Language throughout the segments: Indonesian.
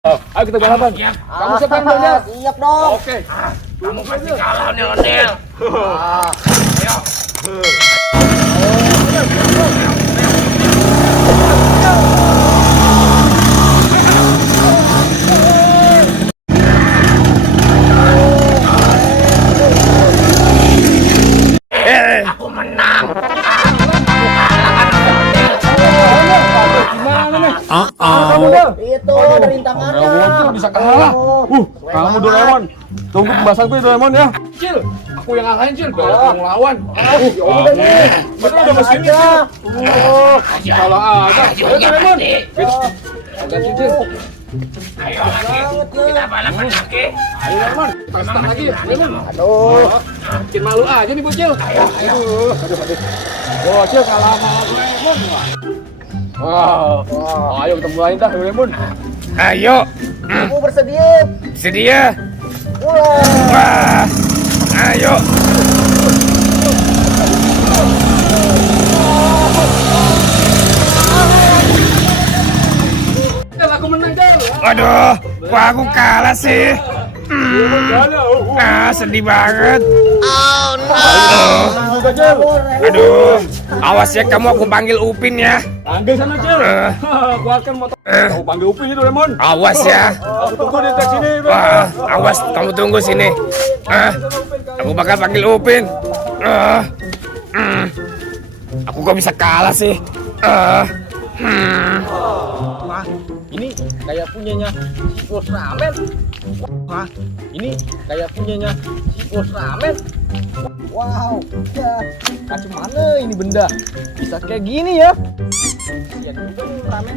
Ayo kita balapan. Kamu siap kan, Ondel? Siap dong. Oke. Kamu pasti kalah nih, Ondel. Ayo. Aku menang. Gimana nih? Kamu Itu dari tangannya. Bocil bisa kalah. Kamu Doraemon. Tunggu pembahasan gue Doraemon ya. Cil, aku yang ngalahin Cil. Biar aku ngelawan. Udah nih. Betul udah mesin Cil. Salah aja. Ayo Doraemon. Ada Cil. Ayo lagi. Kita balapan lagi. Ayo Doraemon. Start lagi. Doraemon. Aduh. Bikin malu aja nih Bocil. Ayo. Bocil kalah sama Doraemon. Wow. Ayo kita mulai dah Doraemon. Ayo. Kamu bersedia? Sedia. Mulai. Wah. Ayo. Cil, aku menang Cil. Aduh, kok aku kalah sih? Sedih banget. Juga Cil. Aduh, awas ya kamu, aku panggil Upin ya. Panggil sana Cil. Kuatkan motor. Aku panggil Upin itu Doraemon. Awas ya. Aku tunggu di dekat sini. Wah, awas kamu tunggu sini. Aku bakal panggil Upin. Aku kok bisa kalah sih? Wah, ini kayak punyanya si Ultraman. Wah, ini kayak punyanya si Ultraman. Wow, ya, macam mana ini benda? Bisa kayak gini ya? Kasian juga nih Ultraman.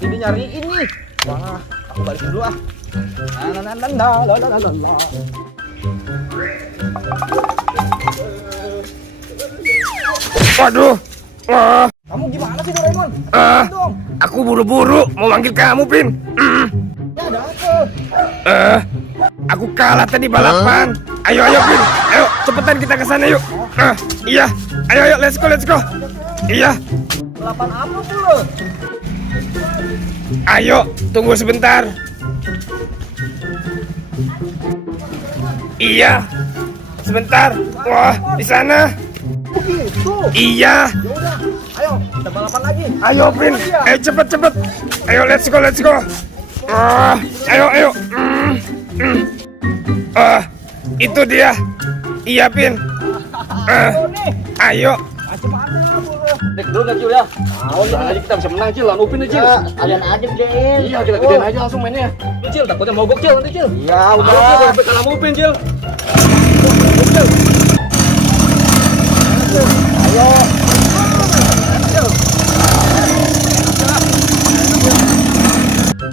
Ini nyariin nih. Wah, aku balik dulu ah. Waduh. Kamu gimana sih Doraemon? Dong. Aku buru-buru mau manggil kamu, Pin. Ya ada apa? Aku kalah tadi balapan. Ayo, Pin. Ayo, cepetan kita ke sana yuk. Iya. Ayo, let's go. Iya. Balapan apa pula? Ayo, tunggu sebentar. Iya. Sebentar. Wah, di sana. Begitu. Iya. Ya udah, ayo kita balapan lagi. Ayo, Pin. Ayo cepet. Ayo, let's go. Ayo. Itu dia. Iya, Pin. Ayo. Macam mana pula? Dek dulu kan Cil ya. Aja kita bisa menang Cil. Lawan Upin nih Cil. Kalian aja gedein. Iya kita gedein aja langsung mainnya. Nih Cil, takutnya mogok Cil nanti Cil. Ya Udah udah. sampai kalah sama Upin Cil. Ayo.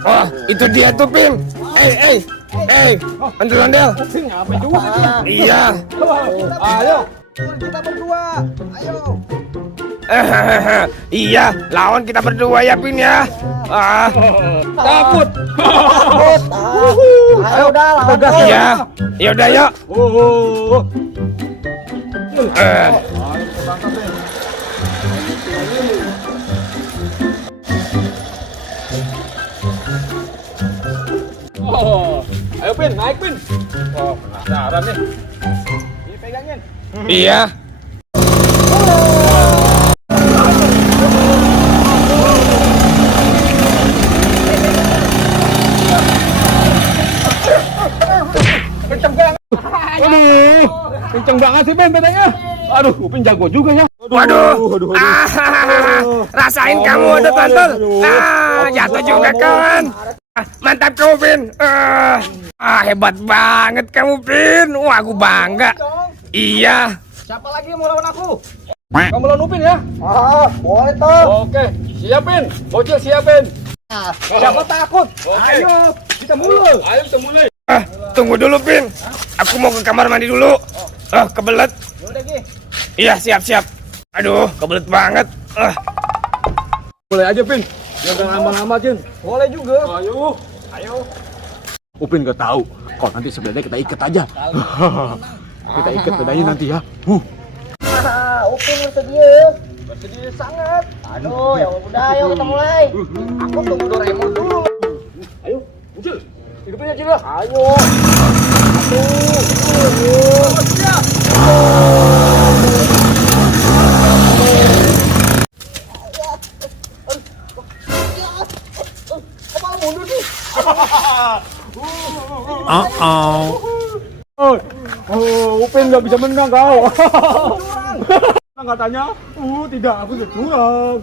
Wah, itu dia tuh, Pin. Ondel. Upin ngapain juga Cil? Iya. Ayo. Kita berdua. Ayo. Iya, lawan kita berdua ya, Pin ya. Takut. Ayo udah lawan. Iya. Ya udah, yuk. Ayo Pin, naik Pin. Penasaran nih. Ini pegangin. Iya. Kenceng banget sih Pin pedangnya. Aduh, Upin jago juga ya. Waduh. Rasain kamu ada tantol. Jatuh juga kawan. Mantap kamu, Pin. Hebat banget kamu, Pin. Wah, aku bangga. Iya. Siapa lagi yang mau lawan aku? Kamu lawan Upin ya? Boleh toh. Oke, siapin. Bocil siapin. Siapa takut? Oke. Ayo, kita mulai. Ayo kita mulai. Tunggu dulu, Pin. Aku mau ke kamar mandi dulu. Kebelet. Udah Gi. Iya, siap. Aduh, kebelet banget. Mulai aja Pin. Jangan lama-lama Jin. Boleh juga. Ayo. Upin gak tahu. Kalau nanti sebenarnya kita ikat aja. Kita ikat bedanya nanti ya. Upin bersedia. Bersedia sangat. Aduh, ya udah ayo kita mulai. Aku tunggu Doraemon dulu. Ayo. Cil ya. Ayo. Upin nggak bisa menang kau. Curang katanya. Tidak, aku sudah curang.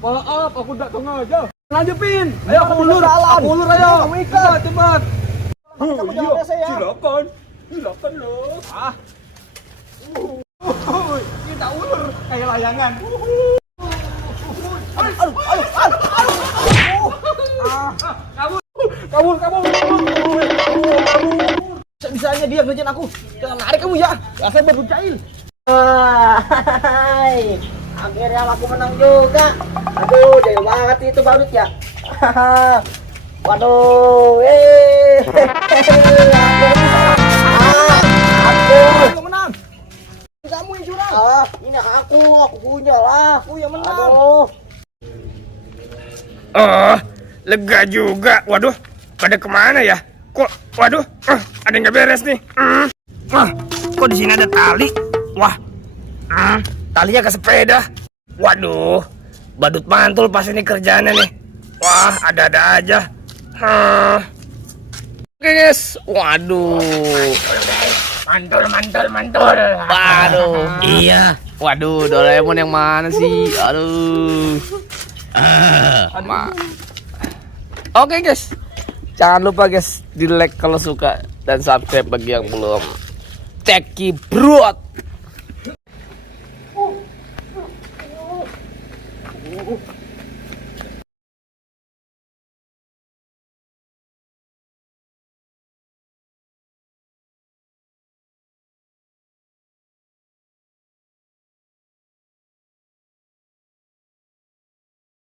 Maaf, aku tidak sengaja. Lanjut Pin. Ayo aku ulur. Aku ulur ayo. Kamu ikat. Cepat. Kamu jangan rese ya. Silakan. Silakan loh. Kita ulur kayak layangan. Kabur. Bisa-bisanya dia ngerjain aku. Jangan lari kamu ya. Rasanya baru jahil. Hai. Akhirnya aku menang juga. Aduh, jauh banget itu badut ya. Waduh, Aku menang. Kamu yang curang. Ini aku punya lah. Aku yang menang. Aduh. Oh, lega juga. Waduh, pada kemana ya? Waduh, ada yang nggak beres nih. Kok di sini ada tali? Wah, talinya ke sepeda. Waduh, badut mantul pas ini kerjaannya nih. Wah, ada-ada aja. Oke guys, waduh. Mantul. Waduh, iya. Waduh, Doraemon yang mana sih? Aduh. Oke guys, jangan lupa guys di like kalau suka dan subscribe bagi yang belum. Ceki Brot.